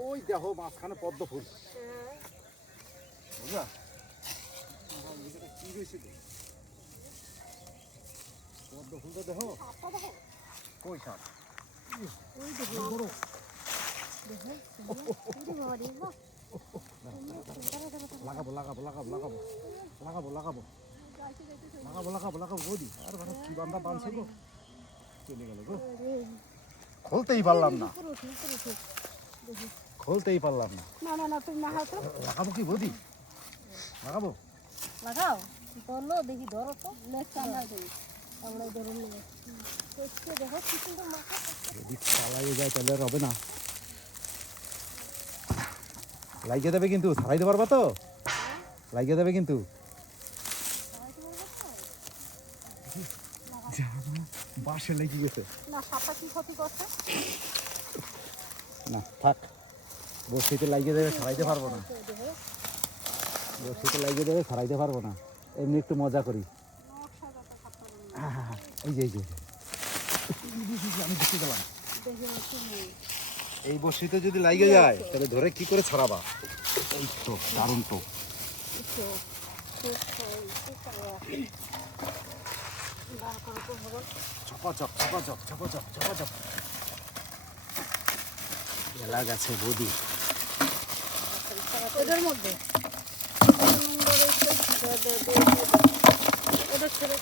ওই দেখো মাঝখানে পদ্ম ফুল বুঝলা কি বেশি তো পদ্ম ফুলটা দেখো কই সাপ লাগাবো লাগাবো লাগাবো লাগাবো লাগাবো লাগাবো লাগাবো লাগাবো লাগাবো বৌদি আর মানে কি বান্ধা বাঁধছে গো চলে গেল গো খুলতেই পারলাম না খুলতেই পারলাম না লাগাবো কি বৌদি লাগাবো লাগাও ধরলো দেখি ধরো তো লেগ চালা দেই আমরা ধরে নিয়ে দেখো কি সুন্দর মাথা যদি চালাই যায় তাহলে আর হবে না লাগিয়ে দেবে কিন্তু ছাড়াইতে পারবা তো লাগিয়ে দেবে কিন্তু বাঁশে লেগে গেছে না সাপটা কি ক্ষতি করছে না থাক বসিতে লাগিয়ে দেবে ছাড়াইতে পারবো না বসিতে লাগিয়ে দেবে ছাড়াইতে পারবো না এমনি একটু মজা করি এই যে আমি দেখতে গেলাম এই বসিতে যদি লাগিয়ে যায় তাহলে ধরে কি করে ছাড়াবা এই তো দারুণ তো চপাচপ চপাচপ চপাচপ চপাচপ এলা গাছে বৌদি ওদের মধ্যে ওদের ছেড়ে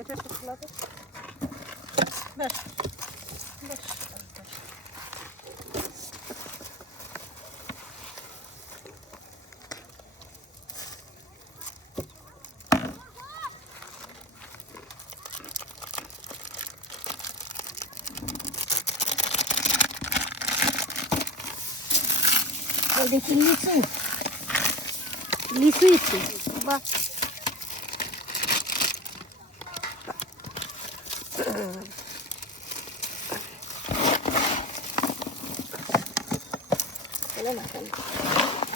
এটা একটু খোলাতে বেশ বেশ দেখি লিচু লিচু ইচ্ছে বাহ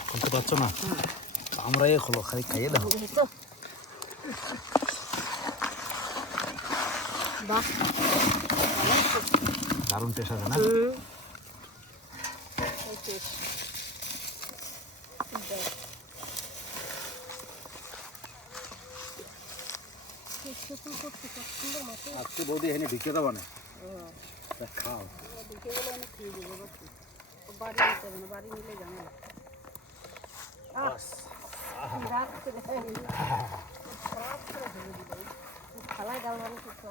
খুলতে পারছো না আমরা এ খোলো খালি খাইয়ে দাও বাহ দারুণ টেস্ট আছে না আজকে বৌদি এখানে ঢুকে দেবো না খাও ঢুকে গেলে অনেক খেয়ে দেবো বাড়ি নিতে হবে না বাড়ি নিলে জানো খালায় ডাল ভালো করতো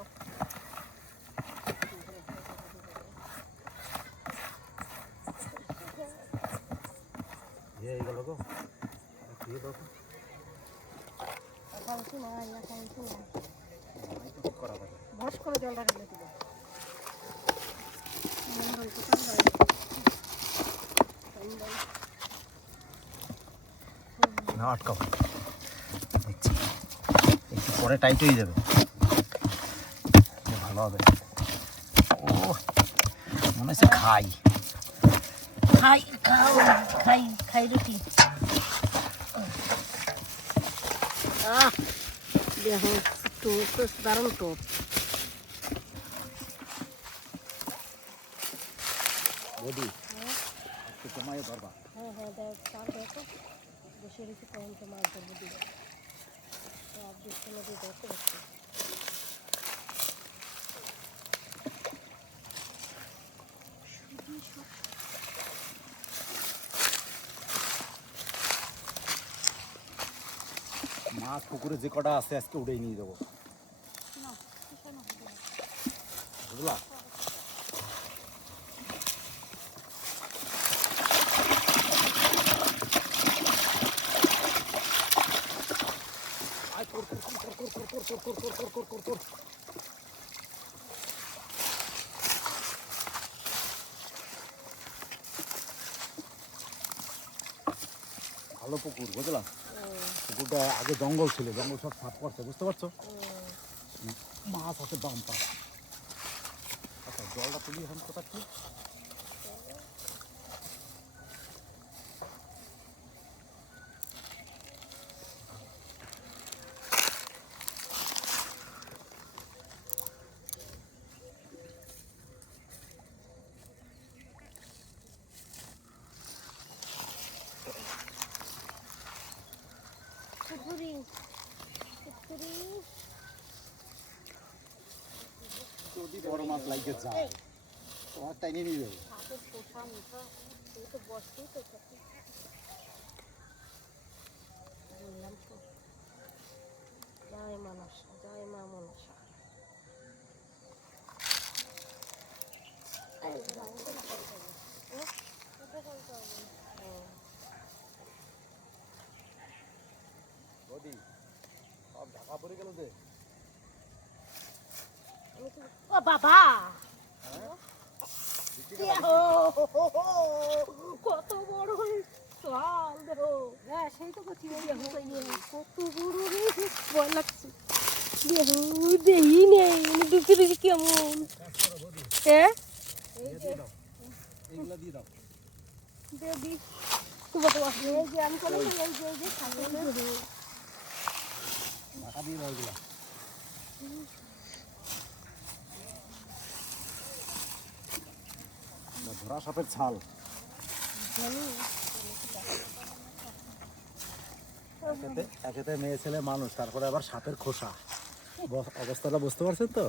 গেল গো খেয়ে দাও ভস করে জলটা ঢেলে দিল না আটকাও দেখছি একটু পরে টাইট হয়ে যাবে ভালো হবে ও মনে হচ্ছে খাই খাই খাও খাই খাই রুটি দেখো টোপ দারুণ টোপ বৌদি একটু কমাই ধরবা হ্যাঁ হ্যাঁ দেখ চাল দেখো বসে রেখে কখন তো মাছ ধরবো দিবে তো আপনি সময় দিয়ে ধরতে পারছি মাছ পুকুরে যে কটা আছে আজকে উঠেই নিয়ে যাবো বুঝলা ভালো পুকুর বুঝলাম পুকুরটা আগে জঙ্গল ছিল জঙ্গল সব সাফ করছে বুঝতে পারছো মাছ আছে বাম্পা আচ্ছা জলটা তুলি এখন কোথা কি পুকুরি পুকুরি যদি বড় মাছ লাগে যায় তোমার টাইনে নিয়ে যাবে। হাতের পোষা মুখা এই তো বসতেই তো থাকে। বললাম তো জয় মনসা জয় মা মনসা। বৌদি সব ঢাকা পড়ে গেল যে। ও বাবা কত বড় চাল দেখো। হ্যাঁ সেই তো করছি কত বড় রে ভয় লাগছে। দেহি নেই ডুবতে দেখি কেমন। হ্যাঁ এইগুলা দিয়ে দাও। দেবি বাবা এই যে আমি করলাম এই যে খাবো ঢাকা দিয়ে দাও এগুলা। ধরা সাপের ছাল। একেতে মেয়ে ছেলে মানুষ, তারপরে আবার সাপের খোসা। অবস্থাটা বুঝতে পারছেন তো?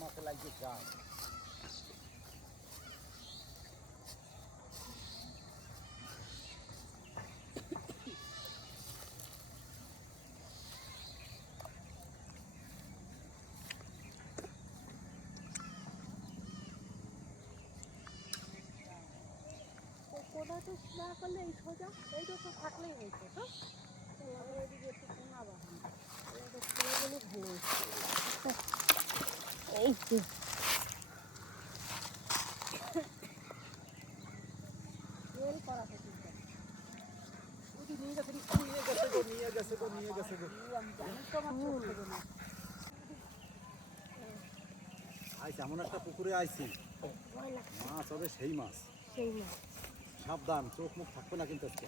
মাছে লাগিয়ে যায়। কোটা তো না করলে এই সোজা এইটা তো থাকলেই হয়েছে তো এদিকে একটু কোনা বাগান ভালো এই তো তেল করা এমন একটা পুকুরে আইছি, মাছ হবে সেই মাছ। সেই না সাবধান, চোখ মুখ থাকবে না কিন্তু আজকে।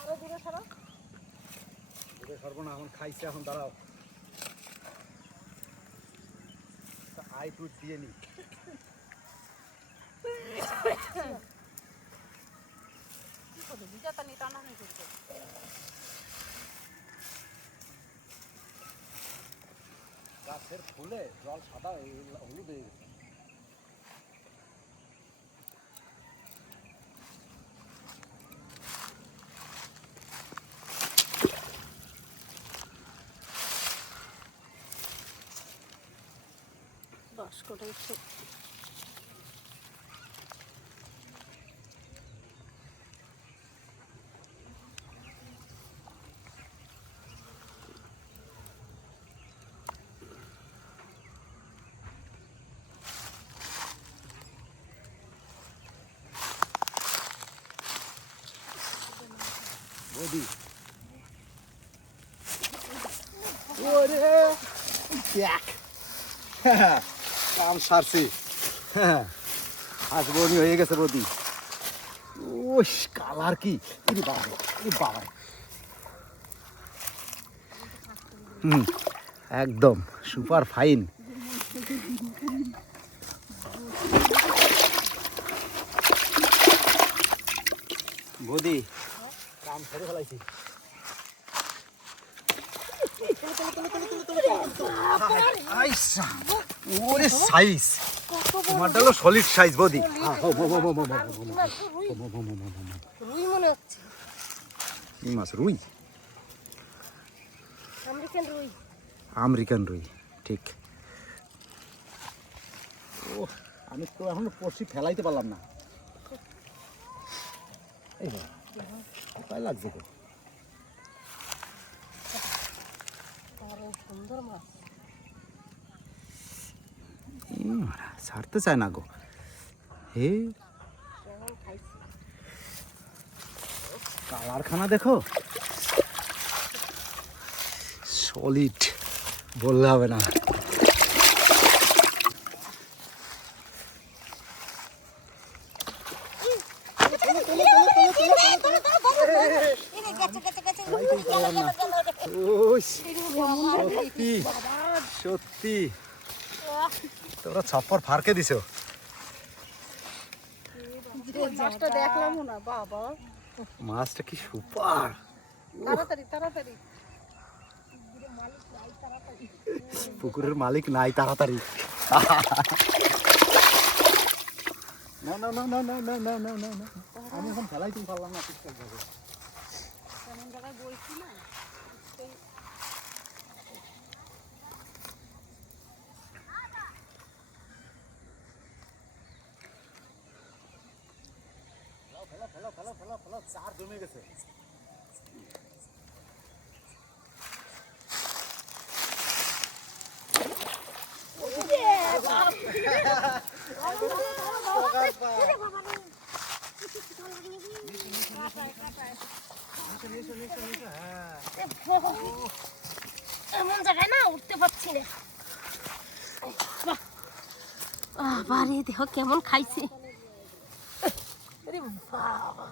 আরো দূরে সরো। দূরে সরবো না, এখন খাইছে, এখন দাঁড়াও। আই টুট দিয়ে নি। গাছের ফুলে জল সাদা হলুদ হয়ে গেছে। বাস্কটাই বৌদি ওরে দেখ, কাম সারছি। হাঁসবনি হয়ে গেছে বৌদি। ওস কালার কি বাবা। একদম সুপার ফাইন। বৌদি কাম সেরে ফেলাইছি। ওরে সাইজ, তোমারটা হলো সলিড সাইজ বৌদি। রুই মনে হচ্ছে। কি মাছ? রুই, আমেরিকান রুই। আমেরিকান রুই, ঠিক। ও আমি তো এখন পড়ছি, ফেলাইতে পারলাম না। এই কোথায় লাগছে তো? সুন্দর মাছ। ছাড়তে চায় না গো। হে কালারখানা দেখো, সলিড বললে হবে না। সত্যি সত্যি তোমরা ছাপ্পর ফারকে দিছো। মাছটা দেখলাম না বাবা, মাছটা কি সুপার। তাড়াতাড়ি তাড়াতাড়ি। পুকুরের মালিক নাই তাড়াতাড়ি। না না না না না না না না না না, আমি এখন ফেলাইতেই পারলাম না ঠিকঠাক ভাবে। এমন জায়গায় বইছি না, ফেলা ফেলা ফেলা ফেলা ফেলা, চার জমে গেছে। এমন জায়গায় না উঠতে পারছি না। বাড়ি দেহ কেমন খাইছে। আরে বাবা,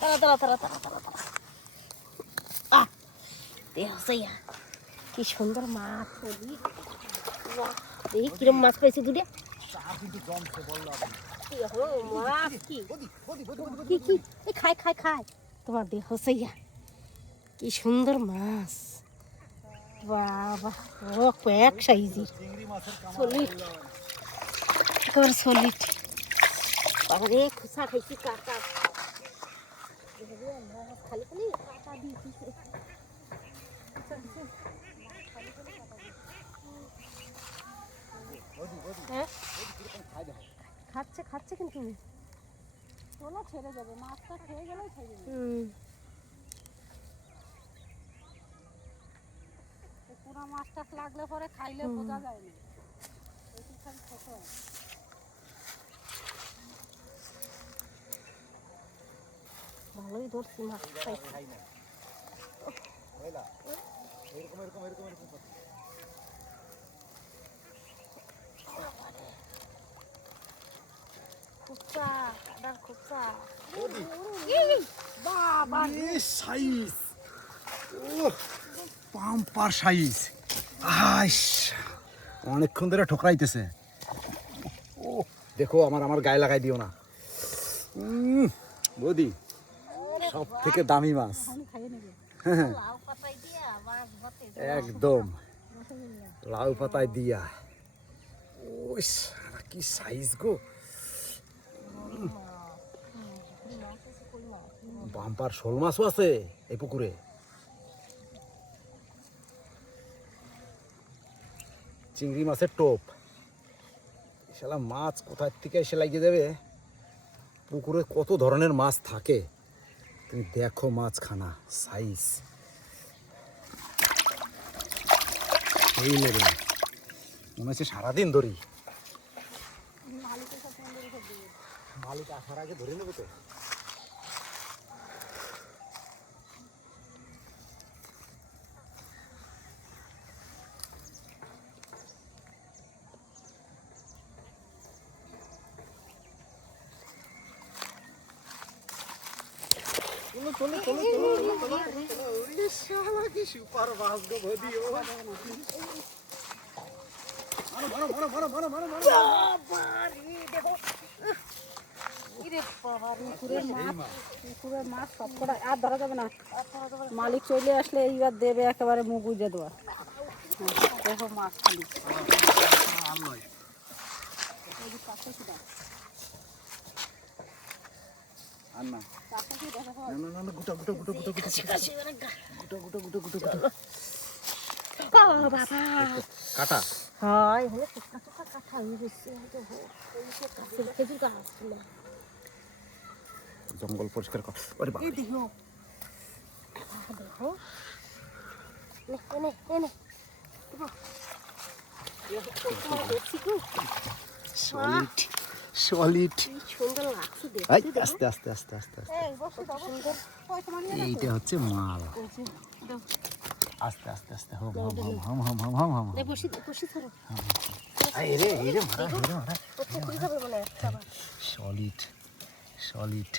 তারা তারা তারা তারা তারা তারা, দেহ সেইয়া কি সুন্দর মাছ। দেখি কিরম মাছ পাইছে দুটো। মাছ কি কি কি খায় খায় খায়, তোমার দেহ সেইয়া কি সুন্দর মাছ। বাবা, ও কয়েক সাইজের সলিড, তোর সলিড। বাবারে খুসা খাইছি কাটা, খালি খালি কাটা দিয়েছি। হ্যাঁ খাচ্ছে খাচ্ছে, কিন্তু তোলা ছেড়ে যাবে, মাছটা খেয়ে গেলেই ছেড়ে যাবে। পুরো মাছটা লাগলে পরে খাইলে বোঝা যায় না। ভালোই ধরছি মাছ, সাইজ, পাম্পার সাইজ। অনেকক্ষণ ধরে ঠোকরাইতেছে। ও দেখো, আমার গায়ে লাগাই দিও না। বৌদি, সব থেকে দামি মাছ। একদম লাউ পাতায় দিয়া। কি সাইজ গো, বাম্পার শোল মাছও আছে এই পুকুরে। চিংড়ি মাছের টোপ। শালা মাছ কোথার থেকে এসে লাগিয়ে দেবে। পুকুরে কত ধরনের মাছ থাকে তুমি দেখো, মাছখানা সাইজ এই নেবে। মনে হচ্ছে সারাদিন ধরি। মালিক আসার আগে ধরে নেবো তো। কি সুপার মাছ গো বৌদি। পুকুরের মাছ সবকটা আর ধরা যাবে না। মালিক চলে আসলে এইবার দেবে একেবারে মুখ উজে দেওয়া। দেখো মাছ খালি কাটা। হয় হলে টুকা টুকা কাটা হয়ে গেছে। খেজুর গাছ জঙ্গল পরিষ্কার কর। ওরে বাবা, দেখো দেখো, এনে এনে সলিড সলিড। কি সুন্দর লাগছে এই দেখতে। আস্তে আস্তে আস্তে আস্তে আস্তে এই বসে তো সুন্দর। পয়সা মানিয়ে না এইটা হচ্ছে মাল। দাও। আস্তে আস্তে আস্তে home home home home home home home home এই বসে ধরো। এই রে মারা মারা ও পুকুরি যাবে মনে হয় আবার। Solid solid.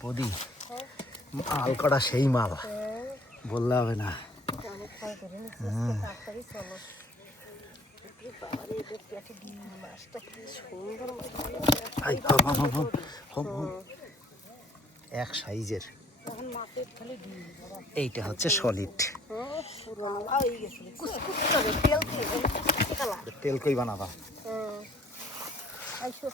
বদি মাল কটা সেই মাল, বললে হবে না। অনেক ফল ধরে নিচ্ছি তাড়াতাড়ি চলো। বাবারে দেখতে এত ডিম মাছটা কি সুন্দর মাছ। I home home home home home home. এক সাইজের। এখন মাছের খালি ডিম বাবা। এইটা হচ্ছে সলিড। পুরনো হয়ে গেছে কুচকুচ করে তেল দিয়ে কালা। তেল কই বানাবা? আইসো